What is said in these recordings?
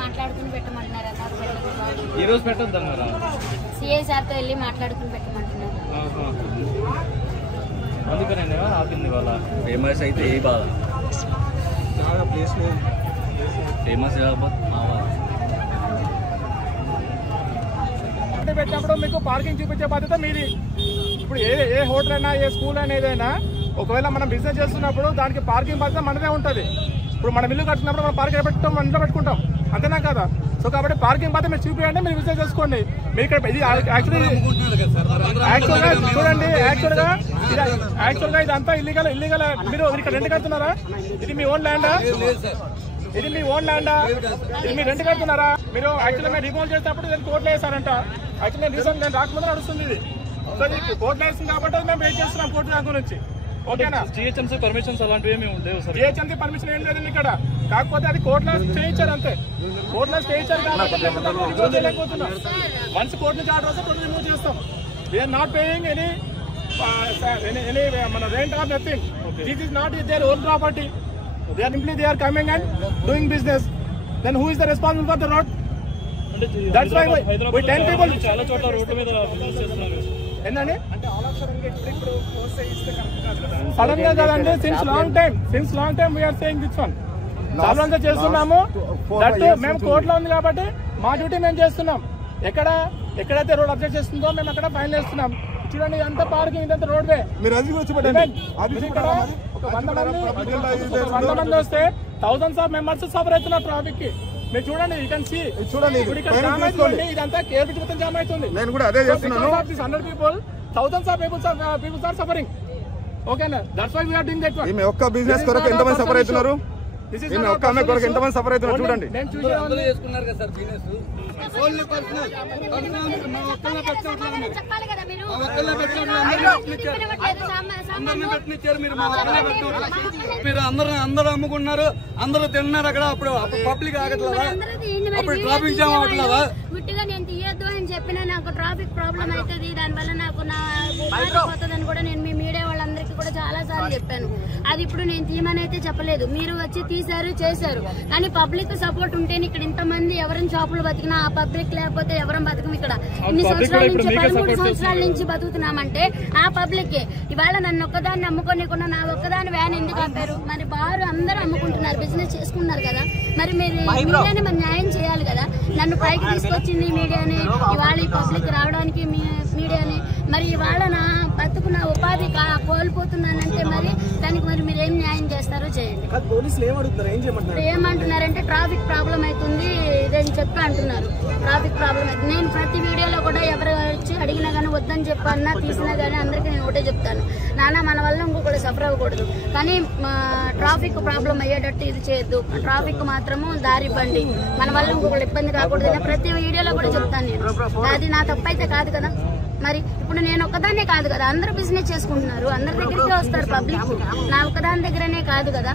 మాట్లాడుకుని పెట్టమంటున్నారు. ఈ రోజు పెట్టొద్దన్నారా? సిఐ సార్తో వెళ్ళి మాట్లాడుకుని పెట్టమంటున్నారు. అందుకనే ఆపింది వాళ్ళ. ఫేమస్ అయితే ఏ బాధ ప్లేస్ ఫేమస్ పెట్టినప్పుడు మీకు పార్కింగ్ చూపించే బాధ్యత మీది. ఇప్పుడు ఏ హోటల్ అయినా ఏ స్కూల్ అయినా ఏదైనా ఒకవేళ మనం బిజినెస్ చేస్తున్నప్పుడు దానికి పార్కింగ్ బాధ్యత మనదే ఉంటుంది. ఇప్పుడు మనం ఇల్లు కట్టినప్పుడు మనం పార్కింగ్ పెట్టుకుంటాం, మన ఇంట్లో పెట్టుకుంటాం, అంతేనా కదా? సో కాబట్టి పార్కింగ్ బాధ్యత మీరు చూపించండి, మీరు బిజినెస్ చేసుకోండి. మీరు ఇక్కడ ఇది యాక్చువల్గా చూడండి, యాక్చువల్గా ఇదంతా ఇల్లీగల్. మీరు ఇక్కడ రెంట్ కడుతున్నారా? ఇది మీ ఓన్ ల్యాండా? ఇది మీ ఓన్ ల్యాండా? ఇది మీరు రెంట్ కడుతున్నారా? మీరు యాక్చువల్గా మీరు రిమూవ్ చేసేటప్పుడు దీన్ని కోర్టులో వేసారంట. యాక్చువల్లీ రీసెంట్ నేను రాకముందు నడుస్తుంది ఇది. సో ఇది కోర్టులో వేసింది కాబట్టి మేము వెయిట్ చేస్తున్నాం కోర్టు దాని గురించి. ఓకేనా? జిహెచ్ఎంసీ పర్మిషన్స్ అలాంటివి ఏమి ఉండేవి సార్? జిహెచ్ఎంసీ పర్మిషన్ ఏం లేదండి ఇక్కడ. కాకపోతే అది కోర్టులో చేయించారు అంతే. కోర్టులో చేయించారు కాబట్టి రిమూవ్ చేయలేకపోతున్నాం. వన్స్ కోర్టు నుంచి ఆర్డర్ వస్తే కోర్టు రిమూవ్ చేస్తాం. వీఆర్ నాట్ పేయింగ్ ఎనీ మన rent are nothing. This is not their own property. They are coming and doing business. Then who is the responsible for the road? That's why we 10 people. చాలా చోట్ల రోడ్ల మీద ఏంటండి sudden గా కదండి. Since long time we're saying this one. చాలా రోజులు చేస్తున్నాము. దట్ మేము కోర్టులో ఉంది కాబట్టి మా డ్యూటీ మేము చేస్తున్నాం. ఎక్కడైతే రోడ్ అబ్జెక్ట్ చేస్తుందో మేము అక్కడ ఫైన్ వేస్తున్నాం. చూడండి ఇదంతా పార్కింగ్, ఇదంతా రోడ్ వే. మీరు అది కూడా చూడండి. ఇక్కడ ఒక 100 మంది వస్తే థౌసండ్స్ ఆఫ్ మెంబర్స్ సఫర్ అవుతున్నారు ట్రాఫిక్ కి. మీరు చూడండి, యూ కెన్ సీ. చూడండి ఇదంతా కేర్ పిచ్చి మొత్తం జామ్ అవుతుంది. నేను కూడా అదే చేస్తున్నాను. 100 people, thousands of people are suffering. ఓకేనా? That's why we are doing that one. మీ ఒక్క బిజినెస్ కొరకు ఎంతమంది సఫర్ అవుతున్నారు? మీ ఒక్క అమ్మాయి కొరకు ఎంతమంది సఫర్ అవుతున్నారు చూడండి. నేను చూసాను చేసుకున్నారు కదా సార్ బిజినెస్. ఓన్లీ పర్సనల్ మా ఒక్కళ్ళే పెట్టారు. చెప్పాలి కదా మీరు. ఒక్కళ్ళే పెట్టారు. అందరిని పెట్టించారు మీరు. మా ఒక్కళ్ళే పెట్టారు. మీరు అందరూ అమ్ముకున్నారు, అందరూ తిన్నారు అక్కడ. అప్పుడు పబ్లిక్ ఆగట్లేదా? అప్పుడు ట్రాఫిక్ జామ్ అవ్వట్లేదా? ముట్టిగా నేను తీయొద్దు అని చెప్పినా నాకు ట్రాఫిక్ ప్రాబ్లం అవుతుంది, దానివల్ల నాకు నా పోతుందని కూడా నేను మీ మీడియా వాళ్ళందరికీ కూడా చాలా సార్లు చెప్పాను. అది ఇప్పుడు నేను తీయమని అయితే చెప్పలేదు. మీరు వచ్చి తీశారు, చేశారు. కానీ పబ్లిక్ సపోర్ట్ ఉంటేనే ఇక్కడ ఇంతమంది ఎవరైనా షాపులు బతికినా, ఆ పబ్లిక్ లేకపోతే ఎవరం బతకం. ఇక్కడ ఇన్ని సంవత్సరాల నుంచి 13 సంవత్సరాల నుంచి బతుకుతున్నామంటే ఆ పబ్లిక్. ఇవాళ నన్ను ఒక్కదాన్ని అమ్ముకోనికుండా నా ఒక్కదాని వ్యాన్ ఎందుకు ఆపారు? మరి బారు అందరూ అమ్ముకుంటున్నారు, బిజినెస్ చేసుకున్నారు కదా. మరి మీరు మీడియాని మరి న్యాయం చేయాలి కదా. నన్ను పైకి తీసుకొచ్చింది మీడియాని, ఇవాళ ఈ పబ్లిక్ రావడానికి మీడియాని. మరి ఇవాళ నా బతుకు, నా ఉపాధి కోల్పోతున్నానంటే మరి దానికి మరి మీరు ఏం న్యాయం చేస్తారో చేయండి. ఏమంటున్నారంటే ట్రాఫిక్ ప్రాబ్లం అవుతుంది ఇదని చెప్పి అంటున్నారు. ట్రాఫిక్ ప్రాబ్లం అవుతుంది. నేను ప్రతి వీడియోలో కూడా ఎవరు వచ్చి అడిగినా కానీ వద్దని చెప్పన్నా, తీసినా కానీ అందరికీ నేను ఒకటే చెప్తాను, నాన్న మన వల్ల ఇంకొకటి సఫర్ అవ్వకూడదు, కానీ ట్రాఫిక్ ప్రాబ్లం అయ్యేటట్టు ఇది చేయొద్దు. ట్రాఫిక్ మాత్రము దారి ఇవ్వండి, మన వల్ల ఇంకొకటి ఇబ్బంది కాకూడదు. ప్రతి వీడియోలో కూడా చెప్తాను నేను. అది నా తప్పైతే కాదు కదా. మరి ఇప్పుడు నేను ఒక్కదాన్నే కాదు కదా, అందరూ బిజినెస్ చేసుకుంటున్నారు, అందరి దగ్గరికి వస్తారు పబ్లిక్. నా ఒక్కదాని దగ్గరనే కాదు కదా.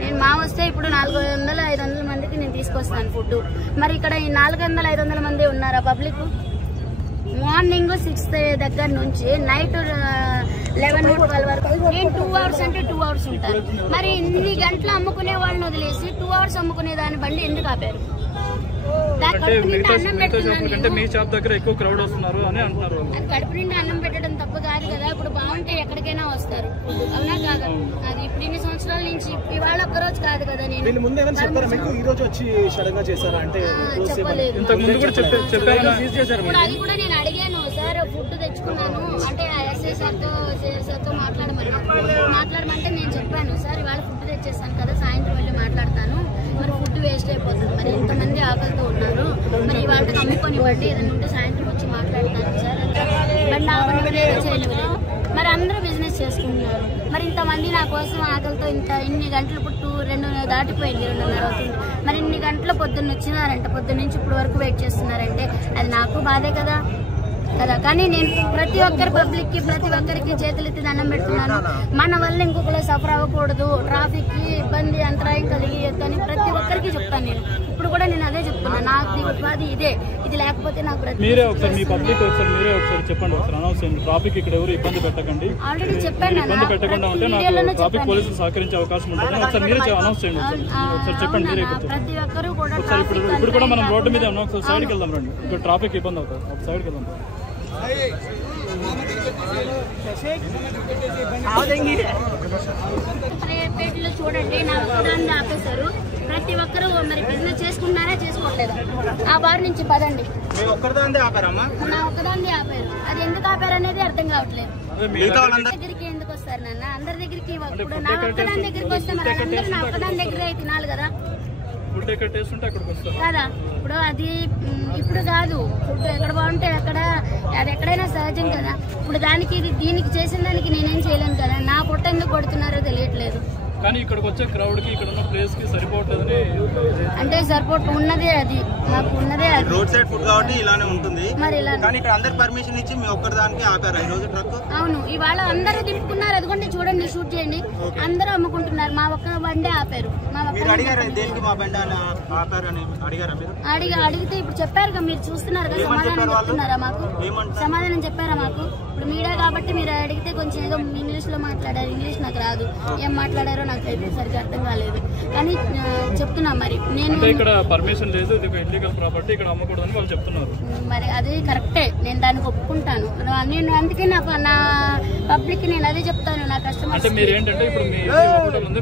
నేను మా వస్తే ఇప్పుడు 400-500 మందికి నేను తీసుకొస్తాను ఫుడ్. మరి ఇక్కడ 400-500 మంది ఉన్నారా పబ్లిక్? మార్నింగ్ 6 దగ్గర నుంచి నైట్ 11-12 వరకు నేను 2 hours అంటే 2 hours ఉంటాను. మరి ఇన్ని గంటలు అమ్ముకునే వాళ్ళని వదిలేసి 2 hours అమ్ముకునే దాని బండి ఎందుకు ఆపారు? కడుపు నిండా అన్నం పెట్టడం తప్పు కాదు కదా. ఇప్పుడు బాగుంటే ఎక్కడికైనా వస్తారు, అవునా కాదా? అది ఇప్పుడు ఇన్ని సంవత్సరాల నుంచి ఇవాళ ఒక్కరోజు కాదు కదా. నేను చెప్పలేదు. అది కూడా నేను అడిగాను సార్, ఫుడ్ తెచ్చుకున్నాను అంటే ఎస్ఐ సార్తో మాట్లాడమంటే నేను చెప్పాను, సార్ ఇవాళ ఫుడ్ తెచ్చేసాను కదా, సాయంత్రం వెళ్ళి మాట్లాడతాను, మరి ఫుడ్ వేస్ట్ అయిపోతుంది, మరి ఇంతమంది ఆకలితో ఉన్నారు, మరి ఇవాళకి అమ్ముకొనివ్వండి, ఏదైనా ఉంటే సాయంత్రం వచ్చి మాట్లాడతాను సార్ అంటే బండి ఆపనివ్వలేదు, చేయలేదు. మరి అందరూ బిజినెస్ చేసుకుంటున్నారు. మరి ఇంతమంది నా కోసం ఆకలితో ఇన్ని గంటలు, ఇప్పుడు 2 దాటిపోయింది, 2:30 అవుతుంది. మరి ఇన్ని గంటలు పొద్దున్న వచ్చినారంటే, పొద్దున్న నుంచి ఇప్పుడు వరకు వెయిట్ చేస్తున్నారంటే అది నాకు బాధే కదా. కానీ నేను ప్రతి ఒక్కరి పబ్లిక్ కి, ప్రతి ఒక్కరికి చేతులెత్తి దండం పెడుతున్నాను. మన వల్ల ఇంకొకరు సఫర్ అవ్వకూడదు, ట్రాఫిక్ కి ఇబ్బంది అంతరాయం కలిగియొద్దని ప్రతి ఒక్కరికి చెప్తాను నేను. ఇప్పుడు కూడా నేను అదే చెప్తున్నా, నాకు ఉపాధి ఇదే. అది లేకపోతే నాకు మీరే ఒకసారి మీ పబ్లిక్ మీరే ఒకసారి చెప్పండి, ఒకసారి అనౌన్స్ చేయండి. ట్రాఫిక్ ఇక్కడ ఎవరు ఇబ్బంది పెట్టకండి, ఆల్రెడీ చెప్పాను. ఇబ్బంది పెట్టకుండా ఉంటే నాకు ట్రాఫిక్ పోలీసులు సహకరించే అవకాశం ఉంటుంది. ఒకసారి మీరే అనౌన్స్ చేయండి, ఒకసారి చెప్పండి మీరే. ప్రతి ఒక్కరు కూడా ఒకసారి ఇప్పుడు కూడా మనం రోడ్డు మీద ఉన్నాం, ఒకసారి సైడ్కి వెళ్దాం రండి. ఇక్కడ ట్రాఫిక్ ఇబ్బంది అవుతుంది, ఒక సైడ్కి వెళ్దాం. పేటలో చూడండి నా ఒక్కదాన్ని ఆపేశారు. ప్రతి ఒక్కరు మరి బిజినెస్ చేసుకుంటున్నారా చేసుకోవట్లేదా? ఆ బార్ నుంచి పదండి. నా ఒక్కదాన్ని ఆపారు. అది ఎందుకు ఆపారు అనేది అర్థం కావట్లేదు. దగ్గరికి ఎందుకు వస్తారు నాన్న? అందరి దగ్గరికి ఇప్పుడు నా ఒక్కదాని దగ్గరికి వస్తే మరి అందరూ నా ఒక్కదాని దగ్గరే తినాలి కదా కదా. ఇప్పుడు అది ఇప్పుడు కాదు, ఫుడ్ ఎక్కడ బాగుంటే అక్కడ అది ఎక్కడైనా సహజం కదా. ఇప్పుడు దానికి దీనికి చేసిన దానికి నేనేం చేయలేను కదా. నా పొట్ట ఎందుకు కొడుతున్నారో తెలియట్లేదు. కానీ ఇక్కడికి వచ్చే క్రౌడ్ కి ఇక్కడ ఉన్న ప్లేస్ కి సరిపోవట్లేదని అంటే సరిపోట్ ఉన్నదే అది నాకు ఉన్నదే అది రోడ్ సైడ్ ఫుడ్ కాబట్టి ఇలానే ఉంటుంది. మరి ఇలా కానీ ఇక్కడ అందరికి పర్మిషన్ ఇచ్చి మీ ఒక్కదానికి ఆపారు ఈ రోజు ట్రక్. అవును, ఇవాళ అందరూ దింపుకున్నారు. అదిగోండి చూడండి, షూట్ చేయండి. అందరూ అమ్ముకుంటున్నారు. మా ఒక్క బండే ఆపారు. మీరు అడిగారా దేనికి మా బండి ఆపారు అని అడిగారా మీరు? అడిగితే ఇప్పుడు చెప్పారుగా, మీరు చూస్తున్నారు కదా. సమాధానం చెప్తున్నారా మాకు? సమాధానం చెప్పారా మాకు? ఇప్పుడు మీడియా కాబట్టి మీరు అడిగితే కొంచెం ఏదో ఇంగ్లీష్ లో మాట్లాడారు. ఇంగ్లీష్ నాకు రాదు, ఏం మాట్లాడారో నాకు అయితే సరిగ్గా అర్థం కాలేదు. కానీ చెప్తున్నా మరి నేను ఇక్కడ పర్మిషన్ లేదు, ఇది ఇల్లీగల్ ప్రాపర్టీ, ఇక్కడ అమ్మకూడదని వాళ్ళు చెప్తున్నారు. మరి అది కరెక్టే, నేను దానికి ఒప్పుకుంటాను. నేను అందుకే నా పబ్లిక్ నేను అదే చెప్తాను. నా కస్టమర్స్ అంటే మీరు ఏంటంటే ఇప్పుడు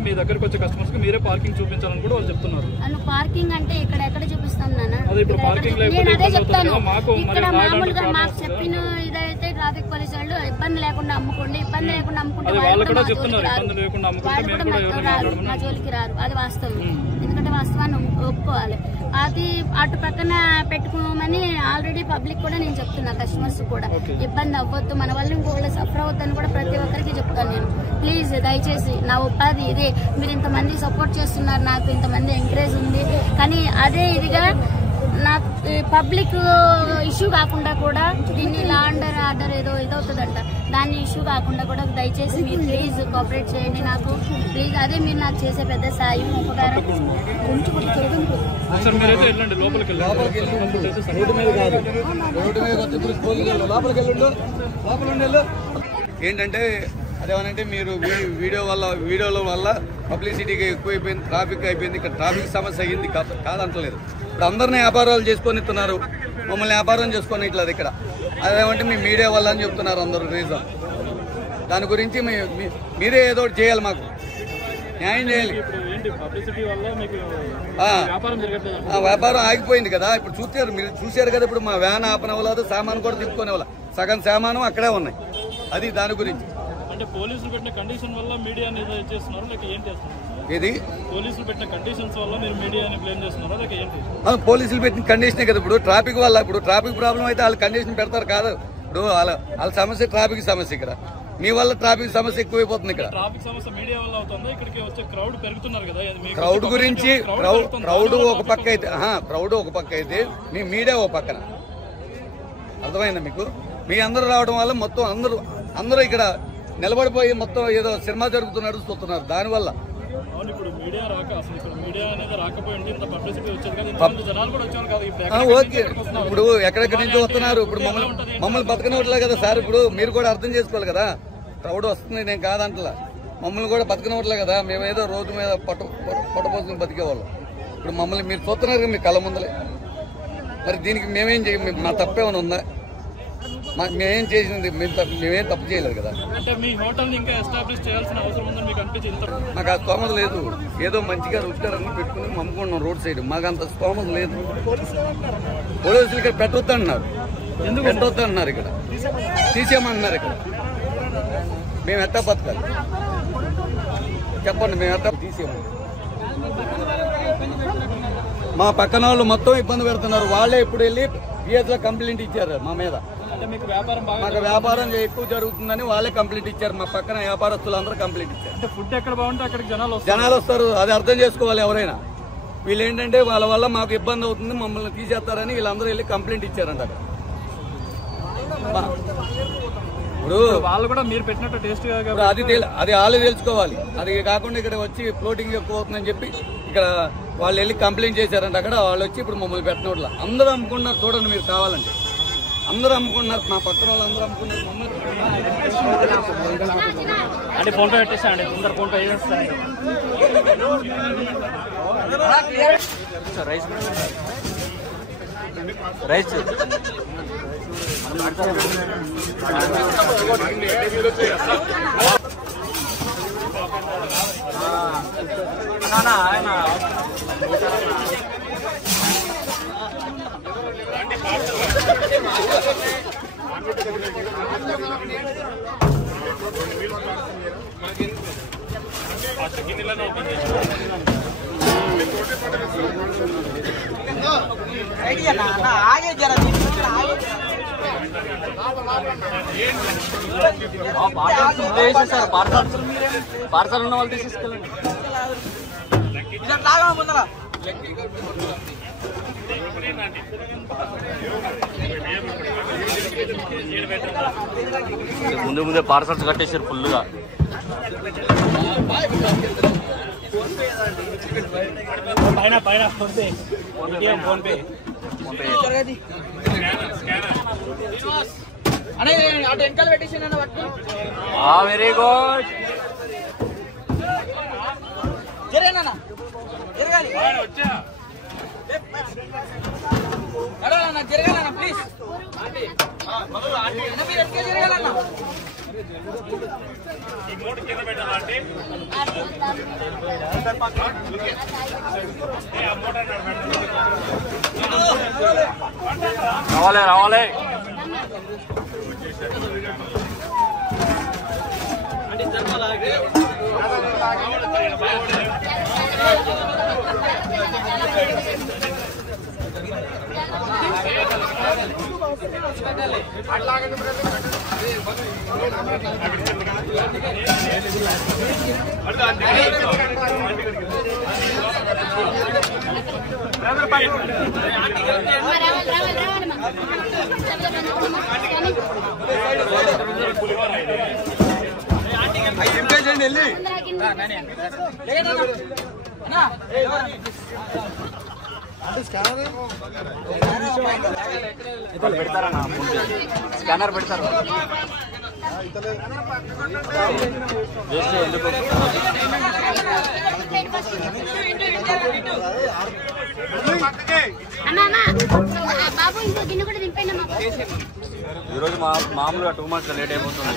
మీ దగ్గరకు వచ్చే కస్టమర్స్ కి మీరే పార్కింగ్ చూపించాలని కూడా వాళ్ళు చెప్తున్నారు. పార్కింగ్ అంటే ఇక్కడ ఎక్కడ చూపిస్తాం నాన్న? నేను అదే చెప్తాను. ఇక్కడ మామూలుగా మాకు చెప్పిన ఇదైతే ట్రాఫిక్ పోలీసు వాళ్ళు ఇబ్బంది లేకుండా అమ్ముకోండి, ఇబ్బంది లేకుండా అమ్ముకుంటే వాళ్ళు కూడా మా జోలికి రారు. అది వాస్తవం. ఎందుకంటే వాస్తవాన్ని ఒప్పుకోవాలి. అది అటు పక్కన పెట్టుకోమని ఆల్రెడీ పబ్లిక్ కూడా నేను చెప్తున్నా, కస్టమర్స్ కూడా ఇబ్బంది అవ్వద్దు, మన వల్ల ఇంకొకళ్ళు సఫర్ అవ్వద్దని కూడా ప్రతి ఒక్కరికి చెప్తాను నేను. ప్లీజ్ దయచేసి నా ఉపాధి ఇదే. మీరు ఇంతమంది సపోర్ట్ చేస్తున్నారు, నాకు ఇంతమంది ఎంకరేజ్ ఉంది. కానీ అదే ఇదిగా నాకు పబ్లిక్ ఇష్యూ కాకుండా కూడా దీన్ని లా అండ్ ఆర్డర్ ఏదో ఇదవుతుందంట, దాన్ని ఇష్యూ కాకుండా కూడా దయచేసి మీరు ప్లీజ్ కోఆపరేట్ చేయండి నాకు. ప్లీజ్ అదే మీరు నాకు చేసే పెద్ద సాయం, ఉపకారం. ఏంటంటే అదేమనంటే మీరు వీడియోల వల్ల పబ్లిసిటీగా ఎక్కువైపోయింది, ట్రాఫిక్ అయిపోయింది. ఇక్కడ ట్రాఫిక్ సమస్య అయ్యింది కాదంటలేదు. ఇప్పుడు అందరినీ వ్యాపారాలు చేసుకొని ఇస్తున్నారు, మమ్మల్ని వ్యాపారం చేసుకొని ఇట్లేదు ఇక్కడ. అదేమంటే మీ మీడియా వల్ల అని చెప్తున్నారు అందరూ రీజన్. దాని గురించి మీరే ఏదో ఒకటి చేయాలి, మాకు న్యాయం చేయాలి. వ్యాపారం ఆగిపోయింది కదా. ఇప్పుడు చూసారు, మీరు చూశారు కదా. ఇప్పుడు మా వ్యాన్ ఆపనవ్వలేదు, సామాను కూడా తిప్పుకునే వాళ్ళ సగం సామాను అక్కడే ఉన్నాయి. అది దాని గురించి. అంటే పోలీసులు పెట్టిన కండిషన్ వల్ల మీడియాని చేస్తున్నారు లేక ఏం చేస్తున్నారు? ఇది పోలీసులు పెట్టిన కండిషన్స్ వల్ల మీరు మీడియాని బ్లేమ్ చేస్తున్నారా లేక ఏంటి? పోలీసులు పెట్టిన కండిషనే కదా. ఇప్పుడు ట్రాఫిక్ వల్ల, ఇప్పుడు ట్రాఫిక్ ప్రాబ్లం అయితే వాళ్ళు కండిషన్ పెడతారు కాదు. ఇప్పుడు వాళ్ళ సమస్య ట్రాఫిక్ సమస్య. ఇక్కడ మీ వల్ల ట్రాఫిక్ సమస్య ఎక్కువైపోతుంది. ఇక్కడ ట్రాఫిక్ సమస్య మీడియా వల్ల అవుతుందా? ఇక్కడికి వచ్చే క్రౌడ్ పెరుగుతున్నారు కదా. క్రౌడ్ గురించి క్రౌడ్ ఒక పక్క అయితే క్రౌడ్ ఒక పక్క అయితే మీ మీడియా ఒక పక్కన. అర్థమైందా మీకు? మీ అందరూ రావడం వల్ల మొత్తం అందరూ ఇక్కడ నిలబడిపోయి మొత్తం ఏదో సినిమా జరుగుతున్నట్టు చూస్తున్నారు. దానివల్ల ఇప్పుడు మీడియా రాక అసలు ఇక్కడ మీడియా అనేది రాకపోయింది, ఇంత పబ్లిసిటీ వచ్చేది కదా, జనాలు కూడా వచ్చారు కదా. ఓకే, ఇప్పుడు ఎక్కడెక్కడి నుంచి వస్తున్నారు. ఇప్పుడు మమ్మల్ని బతకనవట్లే కదా సార్. ఇప్పుడు మీరు కూడా అర్థం చేసుకోవాలి కదా. క్రౌడ్ వస్తుంది, నేను కాదంటలా. మమ్మల్ని కూడా బతకనవట్లే కదా. మేమేదో రోడ్డు మీద పట్టపోసుకుని బతికేవాళ్ళం. ఇప్పుడు మమ్మల్ని మీరు చూస్తున్నారు మీ కళ్ళ ముందలే. మరి దీనికి మేమేం చేయ, మా తప్పేమైనా ఉందా? మేమేం చేసింది, మేమేం తప్పు చేయలేదు కదా. మాకు ఆ స్తోమత లేదు. ఏదో మంచిగా రుచికరంగా పెట్టుకుని అమ్ముకుంటున్నాం రోడ్ సైడ్. మాకు అంత స్తోమత లేదు. పోలీసులు ఇక్కడ పెట్టొద్దు అంటున్నారు. ఎందుకు పెట్టొద్దు అంటున్నారు? ఇక్కడ తీసేయమంటున్నారు. ఇక్కడ మేము ఎట్టా బతకాలి చెప్పండి? మేము ఎట్టా తీసేయమని మా పక్కన వాళ్ళు మొత్తం ఇబ్బంది పెడుతున్నారు. వాళ్ళే ఇప్పుడు వెళ్ళి పిఎస్లో కంప్లైంట్ ఇచ్చారు మా మీద. మాకు వ్యాపారం ఎక్కువ జరుగుతుందని వాళ్ళే కంప్లైంట్ ఇచ్చారు. మా పక్కన వ్యాపారస్తులు అందరూ కంప్లైంట్ ఇచ్చారు. ఫుడ్ ఎక్కడ బాగుంటే అక్కడికి జనాలు వస్తారు. అది అర్థం చేసుకోవాలి ఎవరైనా. వీళ్ళు ఏంటంటే వాళ్ళ వల్ల మాకు ఇబ్బంది అవుతుంది, మమ్మల్ని తీసేస్తారని వీళ్ళందరూ వెళ్ళి కంప్లైంట్ ఇచ్చారంట. అక్కడ ఇప్పుడు వాళ్ళు కూడా మీరు పెట్టినట్టు టేస్ట్ అది వాళ్ళు తెలుసుకోవాలి. అది కాకుండా ఇక్కడ వచ్చి ఫ్లోటింగ్ ఎక్కువ అవుతుందని చెప్పి ఇక్కడ వాళ్ళు వెళ్ళి కంప్లైంట్ చేశారంట. అక్కడ వాళ్ళు వచ్చి ఇప్పుడు మమ్మల్ని పెట్టినట్ల అందరూ అమ్ముకున్నారు. చూడండి మీరు కావాలంటే అందరూ అమ్ముకున్నారు. మా పక్కన వాళ్ళు అందరూ అమ్ముకున్నారు. అంటే ఫోన్పే పెట్టేస్తానండి, తొందర ఫోన్పే వేసేస్తాను. రైస్ వేసేసారు. పార్సల్ ఉన్న వాళ్ళు తీసేసుకెళ్ళండి. ముందే పార్సల్స్ కట్టేసారు ఫుల్గా. పైన ఫోన్పే ఫోన్పే అటు వెనకాల పెట్టేసాను. Very good. జరగానన్నా జరగాలి జరగాలన్నా ప్లీజ్. జరగాలన్నా రావాలి. పెడతారన్నా స్కానర్ పెడతారు. ఎందుకు ఈరోజు మామూలుగా 2 months లేట్ అయిపోతుంది.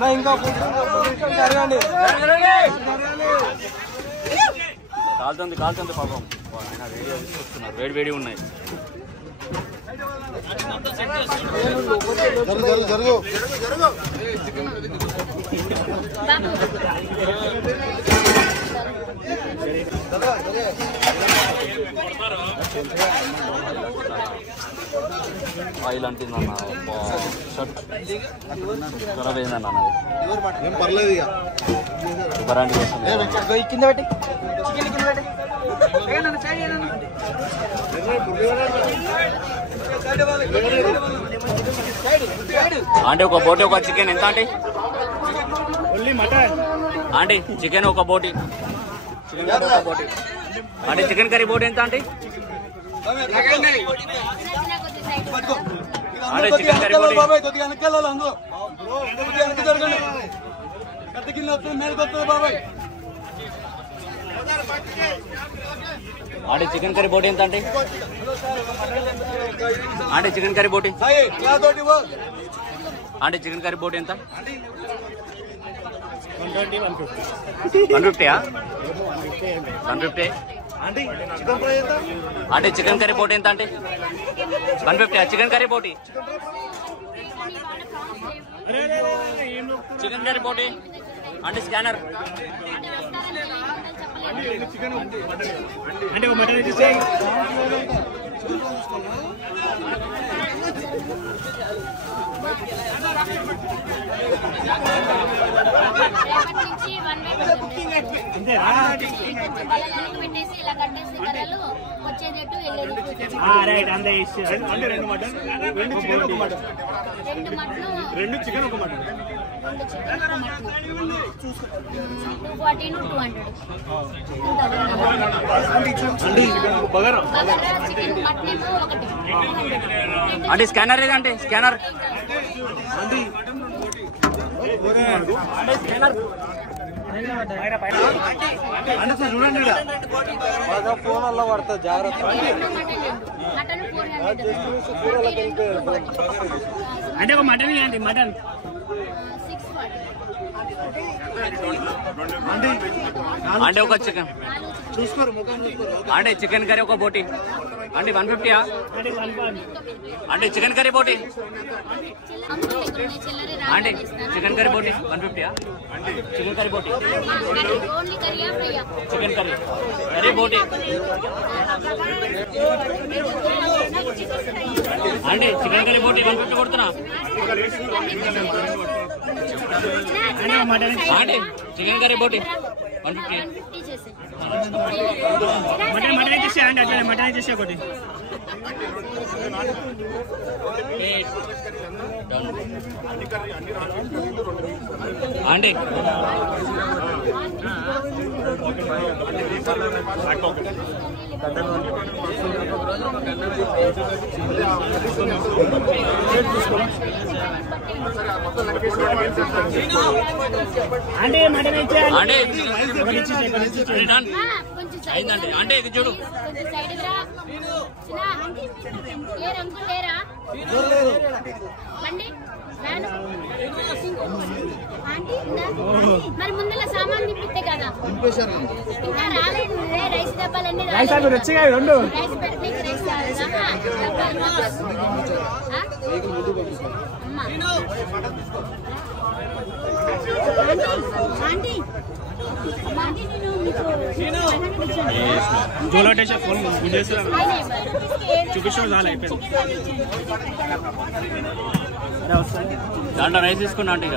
1 అవుతుంది. కాలుతుంది పాపం. వేడి ఉన్నాయి. ఆయిల్ అంటుందన్న షర్ట్ ఖరాబ్ అయిందన్న. ఏం పర్లేదు. కింద పెట్టి అంటే ఒక బోటి ఒక చికెన్ ఎంత అంటే ఆంటీ? చికెన్ ఒక బోటి, చికెన్ కర్రీ ఒక బోటి అంటే చికెన్ కర్రీ బోటి ఎంత అంటే? అంటే చికెన్ కర్రీ బోటి అంటే చికెన్ కర్రీ బోటి ఎంత అంటే? అంటే చికెన్ కర్రీ బోటి అంటే చికెన్ కర్రీ బోటి ఎంత? 150. 150 అంటే చికెన్ కర్రీ బోటి ఎంత అంటే? 150 చికెన్ కర్రీ బోటి. చికెన్ కర్రీ బోటి అంటే స్కానర్ అంటే మటన్ ఇచ్చే పెట్టేసి ఇలా కట్టేసి కర్రలు వచ్చేటట్టు వెళ్ళేది. రైట్ అంటే రెండు మటన్ రెండు చికెన్ ఒక మటన్ రెండు చికెన్ ఒక మటన్ 240 200 బగారా చికెన్ మటన్ ఏమో ఒకటి. అంటే స్కానర్ ఏదంటే స్కానర్ చూడండి ఫోన్ వల్ల పడుతుంది జాగ్రత్త. మటన్ 400 అంటే ఒక మటన్ ఏంటి మటన్ 640 అంటే ఒక చికెన్ అంటే చికెన్ కర్రీ ఒక బోటి అంటే 150 అంటే చికెన్ కర్రీ బోటి అంటే చికెన్ కర్రీ బోటి 150 చికెన్ కర్రీ బోటి ఓన్లీ కర్రీయా ఫ్రైయా? చికెన్ కర్రీ కర్రీ బోటి అంటే చికెన్ కర్రీ బోటి 150 కొడుతున్నా అంటే చికెన్ కర్రీ బోటి 150 మటన్ ఇచ్చేసే అండి అట్లా మటన్ ఇచ్చేసే ఒకటి అంటే అంటే మటన్ ఇచ్చే అంటే అయిందండి అంటే ఇది చూడు మరి ముందర సామాన్ తిప్పితే కదా ఇంకా రాలేదు. రైస్ డబ్బాలన్నీ రైస్ అవి వచ్చాయి రెండు రైస్ పెడితే రైస్ జోలాటేసే ఫోన్ చూపించడం చాలా అయిపోయింది. దాంట్లో రైస్ తీసుకున్నా అంటే ఇక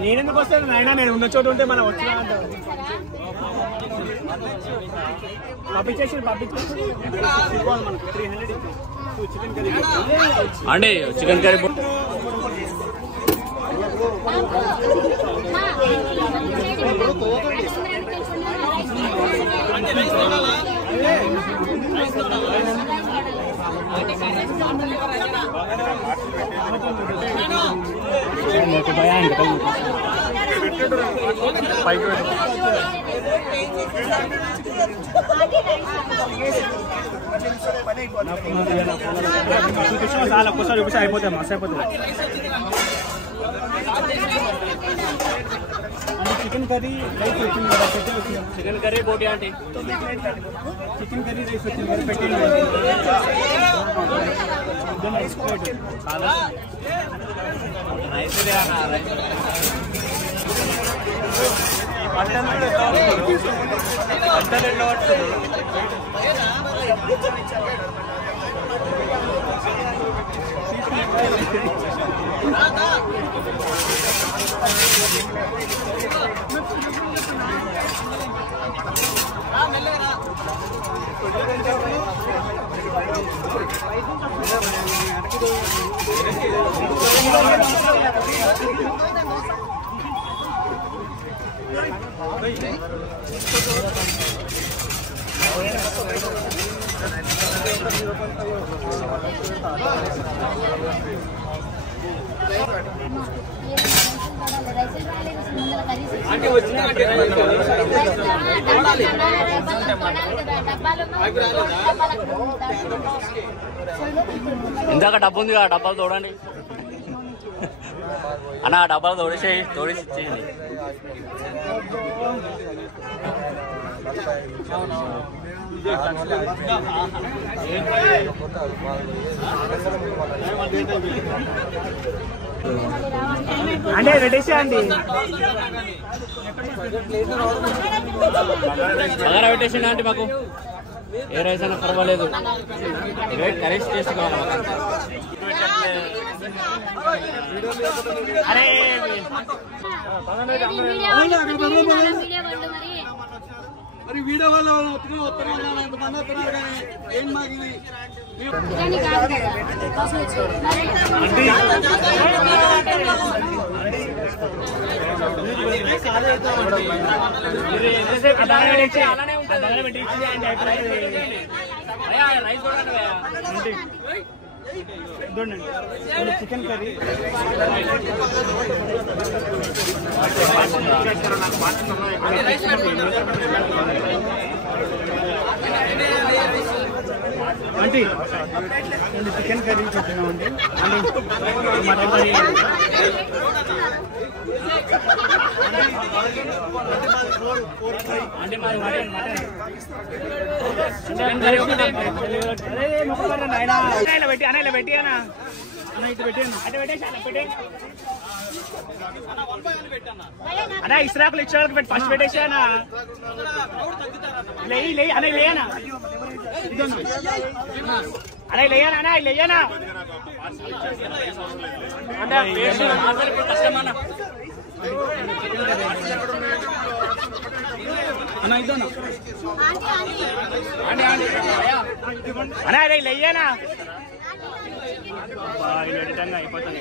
నేనెందుకు వస్తాను నాయన నేను ఉన్న చోటు ఉంటే మనం వచ్చినా పంపించేసి మనకు 300 చికెన్ కర్రీ అంటే చికెన్ కర్రీ చాలా ఒక్కసారి చూపిస్తే అయిపోతాయి మస్తు అయిపోతుంది. చికెన్ కర్రీ రైస్ వచ్చింది కదా పెట్టింది చికెన్ కర్రీ బోటి అంటే చికెన్ కర్రీ రైస్ వచ్చింది కదా పెట్టింది చాలా ఇందాక డబ్బు ఉంది ఆ డబ్బాలు తోడండి అన్న, ఆ డబ్బాలు తోడేసి ఇచ్చేయండి. అంటే రెడీసే అండి బగారా పెట్టేసిండా అంటే మాకు ఏ రైస్ అయినా పర్వాలేదు కరెక్ట్ టేస్ట్ కావాలి. అరే మరి వీడియో వల్ల వస్తున్నారు ఎంతమంది వస్తున్నారు కానీ ఏం మాకు ఇది చికెన్ కర్రీ అంటే చికెన్ కర్రీ చెప్పినామండి మటన్ కర్రీ అంటే మరి మటన్ పెట్టి అన్న పెట్టి అన్న ఇటు పెట్టాను అంటే పెట్టేసి అన్న పెట్టే అన్నా ఇస్రాకులు ఇచ్చేవాళ్ళకి పెట్టి ఫస్ట్ పెట్టేసి అన్న లేయి అన్న లేయనా అరే లేయనా అన్న లేయనా అంటే అన్న ఇద్దరు అన్న అరే లేయనా అయిపోతుంది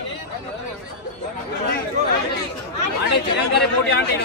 అంటే చికెన్ కర్రీ పోటీ అంటే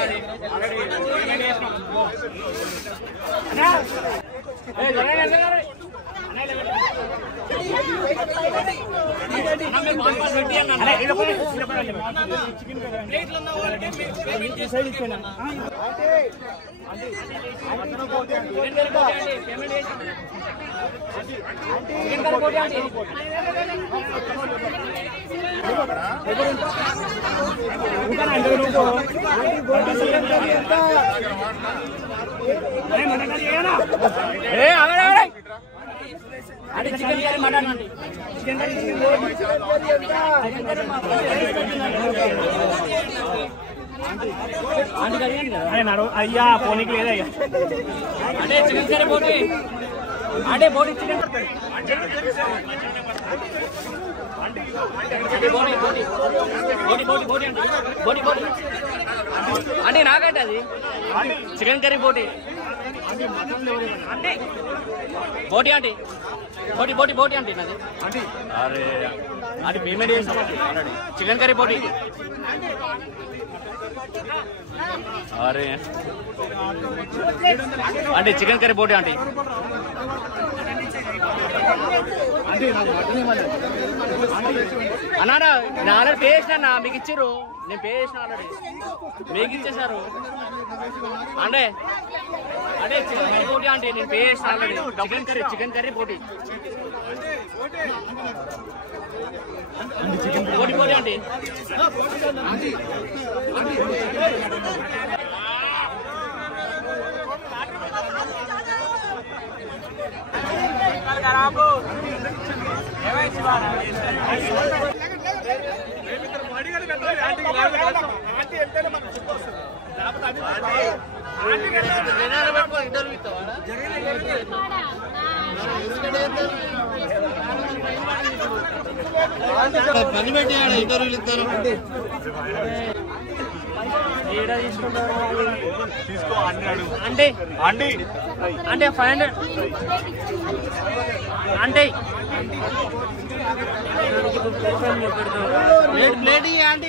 అంటే చికెన్ కర్రీ మటన్ అండి చికెన్ కర్రీ అయ్యా పోనీకి లేదా అంటే చికెన్ కర్రీ పోటీ అంటే పోటీ చికెన్ అంటే నాకంటే అది చికెన్ కర్రీ పోటీ అంటే పోటీ అంటే పోటీ పోటీ పోటీ అంటే నాది అరే అది పేమెంట్ చేస్తాం ఆల్రెడీ చికెన్ కర్రీ పోటీ అరే అంటే చికెన్ కర్రీ పోటీ అంటే అన్నాడా నేను ఆల్రెడీ పే చేసిన మీకు ఇచ్చారు నేను పే చేసిన ఆల్రెడీ మీకు ఇచ్చేసారు అంటే అంటే చికెన్ కర్రీ పోటీ అంటే నేను పే చేసిన ఆల్రెడీ చికెన్ కర్రీ పోటీ పోటీ పోటీ అంటే పని పెట్టి ఇంటర్వ్యూలు ఇస్తారు అంటే అంటే 500 అంటే ప్లేట్ అంటే